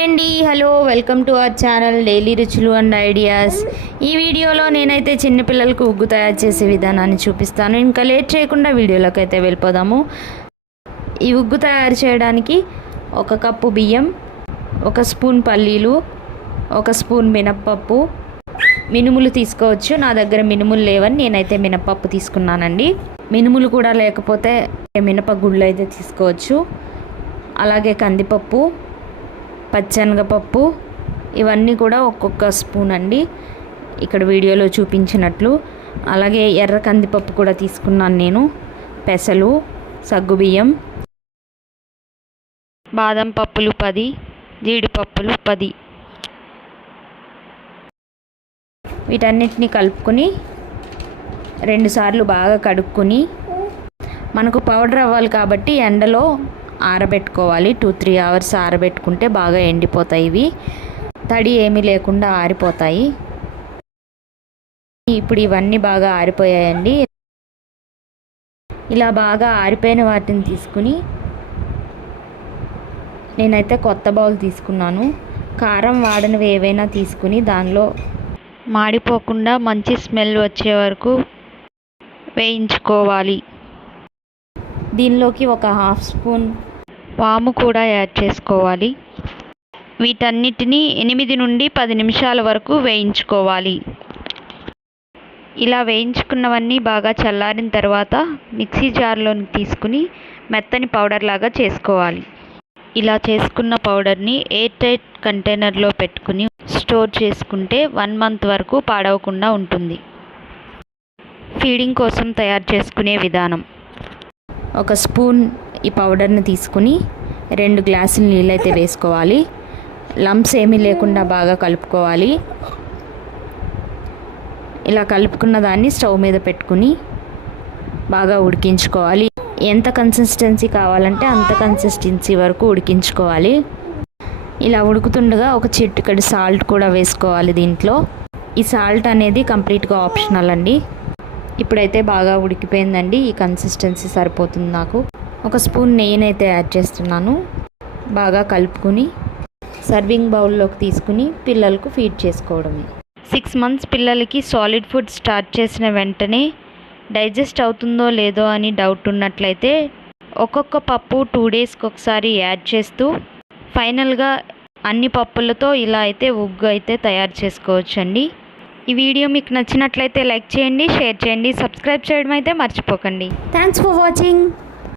Hi అండి, hello, welcome to our channel daily రుచులు and ideas. ఈ వీడియోలో నేనైతే చిన్నపిల్లలకు ఉగ్గు తయారు చేసే విధానాన్ని చూపిస్తాను. ఇంకా లేట్ చేయకుండా వీడియోలోకి అయితే వెళ్ళిపోదాము. ఈ ఉగ్గు తయారు చేయడానికి 1 కప్పు బియ్యం, 1 స్పూన్ పల్లీలు, 1 స్పూన్ మినప్పప్పు, మినుములు తీసుకోవచ్చు. నా దగ్గర మినుములు లేవని నేనైతే మినప్పప్పు తీసుకున్నానండి. మినుములు కూడా లేకపోతే మినపగుళ్ళు అయితే తీసుకోవచ్చు. అలాగే కందిపప్పు, పచ్చెనగపప్పు, ఇవన్నీ కూడా ఒక్కొక్క స్పూన్ అండి, ఇక్కడ వీడియోలో చూపించినట్లు. అలాగే ఎర్ర కందిపప్పు కూడా తీసుకున్నాను నేను. పెసలు, సగ్గుబియ్యం, బాదం పప్పులు 10, జీడిపప్పులు 10. వీటన్నిటిని కలుపుకొని 2 సార్లు బాగా కడుక్కొని, మనకు పౌడర్ అవ్వాలి కాబట్టి ఎండలో ఆరబెట్టుకోవాలి. 2-3 అవర్స్ ఆరబెట్టుకుంటే బాగా ఎండిపోతాయి. ఇవి తడి ఏమీ లేకుండా ఆరిపోతాయి. ఇప్పుడు ఇవన్నీ బాగా ఆరిపోయాయండి. ఇలా బాగా ఆరిపోయిన వాటిని తీసుకుని నేనైతే కొత్త బౌల్ తీసుకున్నాను. కారం వాడనివి ఏవైనా తీసుకుని దానిలో మాడిపోకుండా మంచి స్మెల్ వచ్చే వరకు వేయించుకోవాలి. దీనిలోకి 1/2 స్పూన్ వాము కూడా యాడ్ చేసుకోవాలి. వీటన్నిటిని 8 నుండి 10 నిమిషాల వరకు వేయించుకోవాలి. ఇలా వేయించుకున్నవన్నీ బాగా చల్లారిన తర్వాత మిక్సీ జార్లోని తీసుకుని మెత్తని పౌడర్ లాగా చేసుకోవాలి. ఇలా చేసుకున్న పౌడర్ని ఎయిర్ టైట్ కంటైనర్లో పెట్టుకుని స్టోర్ చేసుకుంటే 1 మంత్ వరకు పాడవకుండా ఉంటుంది. ఫీడింగ్ కోసం తయారు చేసుకునే విధానం: 1 స్పూన్ ఈ పౌడర్ని తీసుకుని 2 గ్లాసులు నీళ్ళైతే వేసుకోవాలి. లంప్స్ ఏమీ లేకుండా బాగా కలుపుకోవాలి. ఇలా కలుపుకున్న దాన్ని స్టవ్ మీద పెట్టుకుని బాగా ఉడికించుకోవాలి. ఎంత కన్సిస్టెన్సీ కావాలంటే అంత కన్సిస్టెన్సీ వరకు ఉడికించుకోవాలి. ఇలా ఉడుకుతుండగా 1 చిటికెడు సాల్ట్ కూడా వేసుకోవాలి దీంట్లో. ఈ సాల్ట్ అనేది కంప్లీట్గా ఆప్షనల్ అండి. ఇప్పుడైతే బాగా ఉడికిపోయిందండి. ఈ కన్సిస్టెన్సీ సరిపోతుంది నాకు. 1 స్పూన్ నెయ్యినైతే యాడ్ చేస్తున్నాను. బాగా కలుపుకొని సర్వింగ్ బౌల్లోకి తీసుకుని పిల్లలకు ఫీడ్ చేసుకోవడమే. 6 మంత్స్ పిల్లలకి సాలిడ్ ఫుడ్ స్టార్ట్ చేసిన వెంటనే డైజెస్ట్ అవుతుందో లేదో అని డౌట్ ఉన్నట్లయితే ఒక్కొక్క పప్పు 2 డేస్కి ఒకసారి యాడ్ చేస్తూ ఫైనల్గా అన్ని పప్పులతో ఇలా అయితే ఉగ్గు అయితే తయారు చేసుకోవచ్చండి. ఈ వీడియో మీకు నచ్చినట్లయితే లైక్ చేయండి, షేర్ చేయండి, సబ్స్క్రైబ్ చేయడం అయితే మర్చిపోకండి. Thanks for watching.